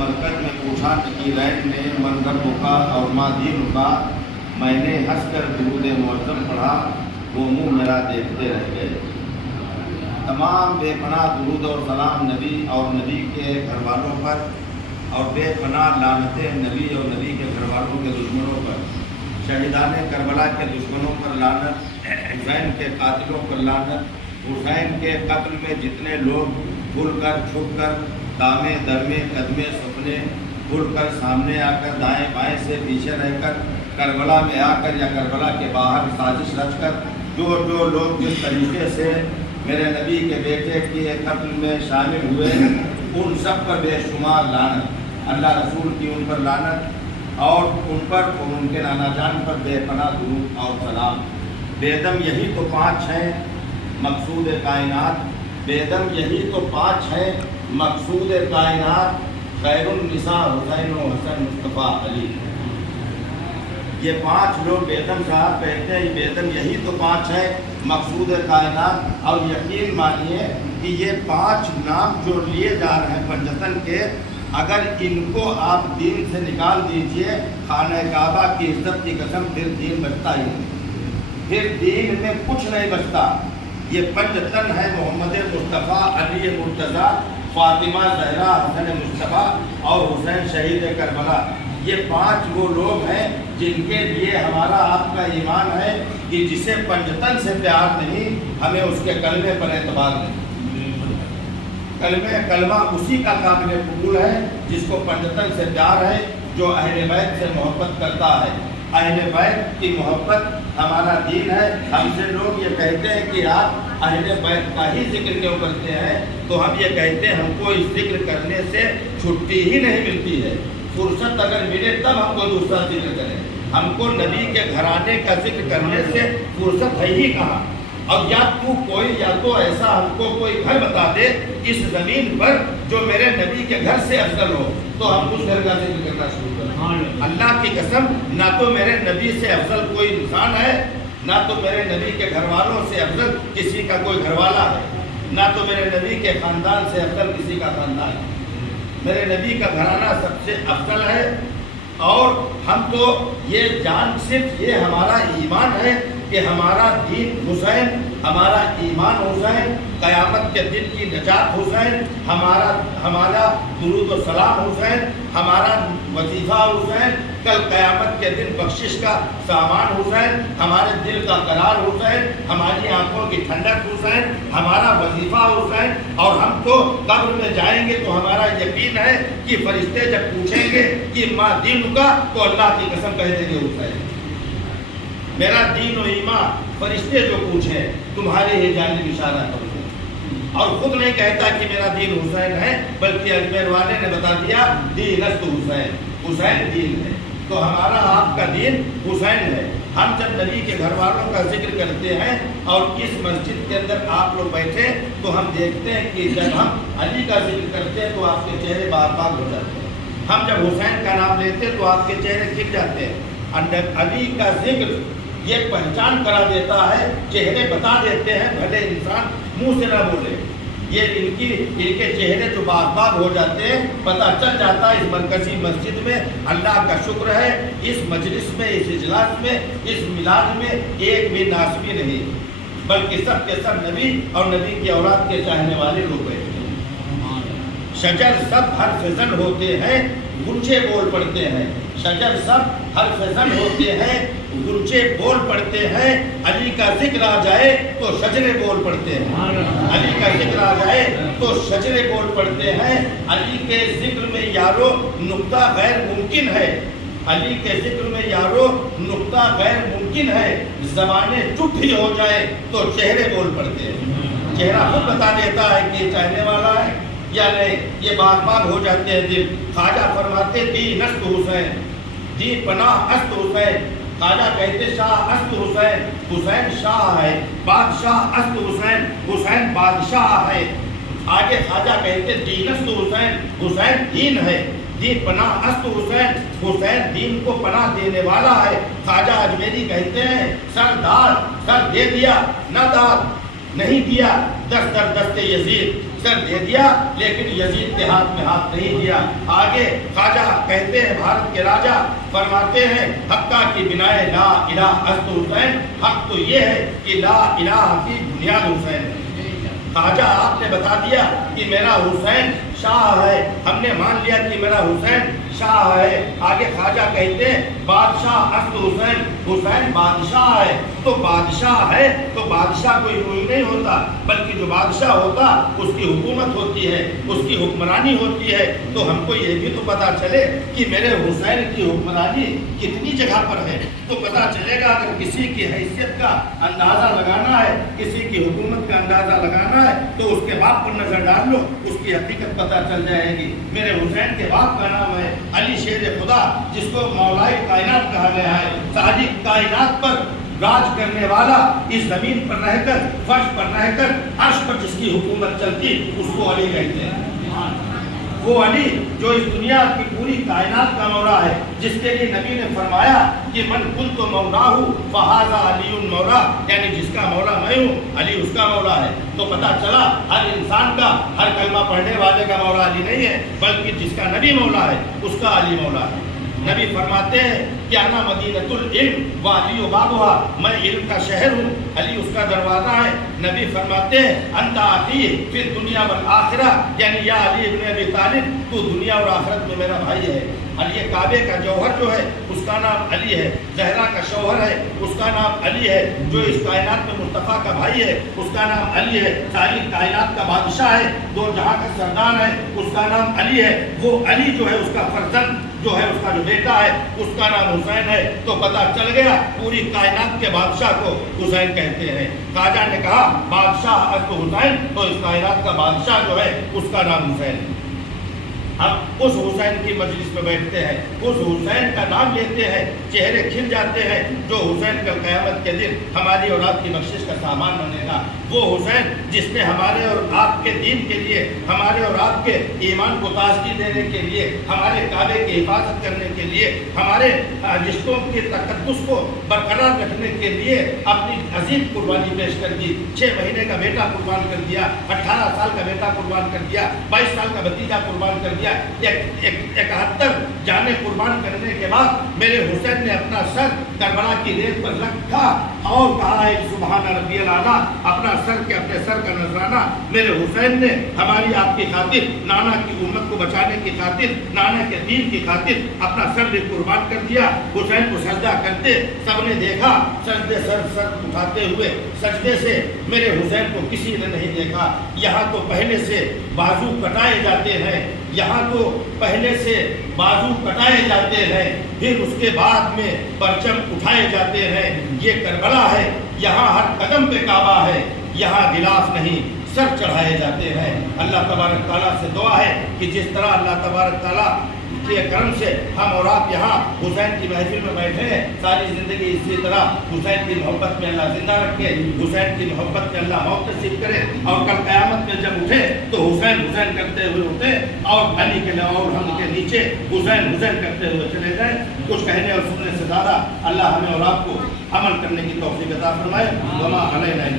مرکز میں پوچھا نقیلین نے من ربکا اور ما دینکا، میں نے ہنس کر درود معظم پڑھا، وہ منہ میرا دیکھتے رہ گئے۔ تمام بے پناہ درود اور سلام نبی اور نبی کے گھر والوں پر، اور بے پناہ لعنتیں نبی اور نبی کے گھر والوں کے دشمنوں پر، شہیدان کربلا کے دشمنوں پر لعنت، حسین کے قاتلوں پر لعنت، حسین کے قتل میں جتنے لوگ بھول کر چھپ کر دامے درمے قدمے سپنے بھول کر سامنے آ کر دائیں بائیں سے پیچھے رہ کر کربلا میں آ کر یا کربلا کے باہر سازش رچ کر جو لوگ جس طریقے سے میرے نبی کے بیٹے کے قتل میں شامل ہوئے، ان سب پر بے شمار لعنت، اللہ رسول کی ان پر لعنت، اور ان پر اور ان کے نانا جان پر بے پناہ درود اور سلام۔ بیدم یہی تو 5 ہیں مقصود کائنات، بیدم یہی تو 5 ہیں مقصود کائنات، خیر النساء حسین و حسن مصطفیٰ علی۔ یہ 5 لوگ بیدم صاحب کہتے ہیں بیدم یہی تو 5 ہیں مقصود کائنات، اور یقین مانیے کہ یہ 5 نام جو لیے جا رہے ہیں پنجتن کے، اگر ان کو آپ دین سے نکال دیجئے، خانہ کعبہ کی عزت کی قسم، پھر دین بچتا ہی نہیں، پھر دین میں کچھ نہیں بچتا۔ یہ 5 تن ہے محمد مصطفیٰ، علی مرتضیٰ، فاطمہ زہرا، حسن مصطفیٰ اور حسین شہید کربلا۔ یہ 5 وہ لوگ ہیں جن کے لیے ہمارا آپ کا ایمان ہے کہ جسے 5 تن سے پیار نہیں، ہمیں اس کے کلمے پر اعتبار نہیں۔ کلمہ اسی کا قابل قبول ہے جس کو 5 تن سے پیار ہے، جو اہل بیت سے محبت کرتا ہے۔ اہل بیت کی محبت ہمارا دین ہے۔ ہم سے لوگ یہ کہتے ہیں کہ آپ اہل بیت کا ہی ذکر کیوں کرتے ہیں، تو ہم یہ کہتے ہیں ہم کو اس ذکر کرنے سے چھٹی ہی نہیں ملتی ہے۔ فرصت اگر ملے تب ہم کو دوسرا ذکر کریں، ہم کو نبی کے گھرانے کا ذکر کرنے سے فرصت ہے ہی کہاں۔ اب یا تو ایسا ہم کو کوئی گھر بتا دے اس زمین پر جو میرے نبی کے گھر سے افضل ہو، تو ہم اس گھر کا ذکر کرنا شروع کریں۔ اللہ کی قسم، نہ تو میرے نبی سے افضل کوئی انسان ہے، نہ تو میرے نبی کے گھر والوں سے افضل کسی کا کوئی گھر والا ہے، نہ تو میرے نبی کے خاندان سے افضل کسی کا خاندان ہے۔ میرے نبی کا گھرانہ سب سے افضل ہے، اور ہم تو یہ صرف یہ ہمارا ایمان ہے کہ ہمارا دین حسین، ہمارا ایمان حسین، قیامت کے دن کی نجات حسین، ہمارا درود و سلام حسین، ہمارا وظیفہ حسین، کل قیامت کے دن بخشش کا سامان حسین، ہمارے دل کا قرار حسین، ہماری آنکھوں کی ٹھنڈک حسین، ہمارا وظیفہ حسین۔ اور ہم تو قبر میں جائیں گے تو ہمارا یقین ہے کہ فرشتے جب پوچھیں گے کہ ما دین کا، تو اللہ کی قسم کہہ دیں گے حسین۔ میرا دین و ایمان فرشتے جو پوچھیں تمہارے ہی جانب اشارہ کریں، اور خود نہیں کہتا کہ میرا دین حسین ہے، بلکہ اجمیر والے نے بتا دیا دین است حسین، حسین دین ہے۔ تو ہمارا آپ کا دین حسین ہے۔ ہم جب نبی کے گھر والوں کا ذکر کرتے ہیں اور اس مسجد کے اندر آپ لوگ بیٹھے، تو ہم دیکھتے ہیں کہ جب ہم علی کا ذکر کرتے ہیں تو آپ کے چہرے بار بار ہو جاتے ہیں، ہم جب حسین کا نام لیتے ہیں تو آپ کے چہرے کھل جاتے ہیں۔ علی کا ذکر یہ پہچان کرا دیتا ہے، چہرے بتا دیتے ہیں، بھلے انسان منہ سے نہ بولے، یہ ان کے چہرے جو بار بار ہو جاتے ہیں، پتہ چل جاتا ہے اس مرکزی مسجد میں اللہ کا شکر ہے، اس مجلس میں، اس اجلاس میں، اس میلاد میں ایک بھی ناسبی نہیں، بلکہ سب کے سب نبی اور نبی کی اولاد کے چاہنے والے لوگ بیٹھے ہیں۔ شجر سب ہر فضل ہوتے ہیں، گنچے بول پڑتے ہیں، شجر سب ہر فضل ہوتے ہیں، گنچے بول پڑتے ہیں۔ علی کا ذکر آ جائے تو شجرے بول پڑتے ہیں، علی کا ذکر آ جائے تو شجرے بول پڑتے ہیں۔ علی کے ذکر میں یارو نقطہ غیر ممکن ہے، علی کے ذکر میں یارو نقطہ غیر ممکن ہے، زبانیں چپ ہی ہو جائے تو چہرے بول پڑتے ہیں۔ چہرہ خود بتا دیتا ہے کہ چاہنے والا ہے یا نہیں، یہ بار بار ہو جاتے ہیں دل۔ خواجہ فرماتے دین است حسین، دین پناہ است حسین، خواجہ کہتے شاہ است حسین، حسین شاہ ہے، بادشاہ است حسین، حسین بادشاہ ہے۔ آگے خواجہ کہتے دین است حسین، حسین دین ہے، دین پناہ است حسین، حسین دین کو پناہ دینے والا ہے۔ خواجہ اجمیری کہتے ہیں سر دے دیا نہ داد نہیں دیا، دست در دست یزید سر دے دیا لیکن یزید کے ہاتھ میں ہاتھ نہیں دیا۔ آگے خواجہ کہتے ہیں بھارت کے راجا فرماتے ہیں حقہ کی بنائے لا الہ است حسین، حق تو یہ ہے کہ لا الہ کی بنیاد حسین ہے۔ خواجہ آپ نے بتا دیا کہ میرا حسین شاہ ہے، ہم نے مان لیا کہ میرا حسین شاہ ہے۔ آگے خواجہ کہتے ہیں بادشاہ است حسین، حسین بادشاہ ہے۔ تو بادشاہ ہے تو بادشاہ کوئی کوئی نہیں ہوتا، بلکہ جو بادشاہ ہوتا اس کی حکومت ہوتی ہے، اس کی حکمرانی ہوتی ہے۔ تو ہم کو یہ بھی تو پتا چلے کہ میرے حسین کی حکمرانی کتنی جگہ پر ہے، تو پتا چلے گا۔ اگر کسی کی حیثیت کا اندازہ لگانا ہے، کسی کی حکومت کا اندازہ لگانا ہے، تو اس کے باپ پر نظر ڈال لو، اس کی حقیقت پتا چل جائے گی۔ میرے حسین کے باپ کا نام ہے علی شیر خدا، جس کو مولائے کائنات کہا گیا ہے۔ ساری کائنات پر راج کرنے والا، اس زمین پر رہ کر، فرش پر رہ کر، عرش پر جس کی حکومت چلتی، اس کو علی کہتے ہیں۔ وہ علی جو اس دنیا کی پوری کائنات کا مولا ہے، جس کے لیے نبی نے فرمایا کہ من کنت مولاہ فہذا علی مولا، یعنی جس کا مولا میں ہوں علی اس کا مولا ہے۔ تو پتہ چلا ہر انسان کا، ہر کلمہ پڑھنے والے کا مولا علی نہیں ہے، بلکہ جس کا نبی مولا ہے اس کا علی مولا ہے۔ نبی فرماتے ہیں کہ انا مدینۃ العلم وعلی بابھا، میں علم کا شہر ہوں، علی اس کا دروازہ ہے۔ نبی فرماتے ہیں انت اخی فی الدنیا والآخرہ، یعنی یا علی ابن ابی طالب تو دنیا اور آخرت میں میرا بھائی ہے۔ علی کعبے کا جوہر جو ہے اس کا نام علی ہے، زہرا کا شوہر ہے اس کا نام علی ہے، جو اس کائنات میں مصطفیٰ کا بھائی ہے اس کا نام علی ہے، ساری کائنات کا بادشاہ ہے، دو جہاں کا سردار ہے اس کا نام علی ہے۔ وہ علی جو ہے اس کا فرزند جو ہے، اس کا جو بیٹا ہے اس کا نام حسین ہے۔ تو پتہ چل گیا پوری کائنات کے بادشاہ کو حسین کہتے ہیں۔ خواجہ نے کہا بادشاہ است حسین، تو اس کائنات کا بادشاہ جو ہے اس کا نام حسین ہے۔ اب اس حسین کی مجلس میں بیٹھتے ہیں، اس حسین کا نام لیتے ہیں، چہرے کھل جاتے ہیں۔ جو حسین کل قیامت کے دن ہماری اور آپ کی بخشش کا سامان بنے گا، وہ حسین جس نے ہمارے اور آپ کے دین کے لیے، ہمارے اور آپ کے ایمان کو تازگی دینے کے لیے، ہمارے کعبے کی حفاظت کرنے کے لیے، ہمارے رشتوں کے تقدس کو برقرار رکھنے کے لیے اپنی عظیم قربانی پیش کر دی۔ 6 مہینے کا بیٹا قربان کر دیا، 18 سال کا بیٹا قربان کر دیا، 22 سال کا بھتیجا قربان کر دیا۔ 71 جانیں قربان کرنے کے بعد میرے حسین نے اپنا سر کربلا کی ریت پر رکھا اور کہا ہے سبحان ربی الاعلیٰ، اپنا سر کے اپنے سر کا نذرانہ میرے حسین نے ہماری آپ کی خاطر، نانا کی امت کو بچانے کی خاطر، نانا کے دین کی خاطر اپنا سر بھی قربان کر دیا۔ حسین کو سجدہ کرتے سب نے دیکھا، سجدے سر اٹھاتے ہوئے سجدے سے میرے حسین کو کسی نے نہیں دیکھا۔ یہاں تو پہلے سے بازو کٹائے جاتے ہیں، یہاں تو پہلے سے بازو کٹائے جاتے ہیں، پھر اس کے بعد میں پرچم اٹھائے جاتے ہیں۔ یہ کربلا ہے، یہاں ہر قدم پہ کعبہ ہے، یہاں غلاف نہیں سر چڑھائے جاتے ہیں۔ اللہ تبارک تعالیٰ سے دعا ہے کہ جس طرح اللہ تبارک تعالیٰ کے کرم سے ہم اور آپ یہاں حسین کی محفل میں بیٹھے ہیں، ساری زندگی اسی طرح حسین کی محبت میں اللہ زندہ رکھے، حسین کی محبت میں اللہ موت نصیب کرے، اور کل قیامت میں جب اٹھے تو حسین حسین کرتے ہوئے اٹھے، اور علی کے اور ہم کے نیچے حسین حسین کرتے ہوئے چلے جائیں۔ کچھ کہنے اور سننے سے زیادہ اللہ ہمیں اور آپ کو عمل کرنے کی توفیق عطا فرمائے۔ وما علینا الا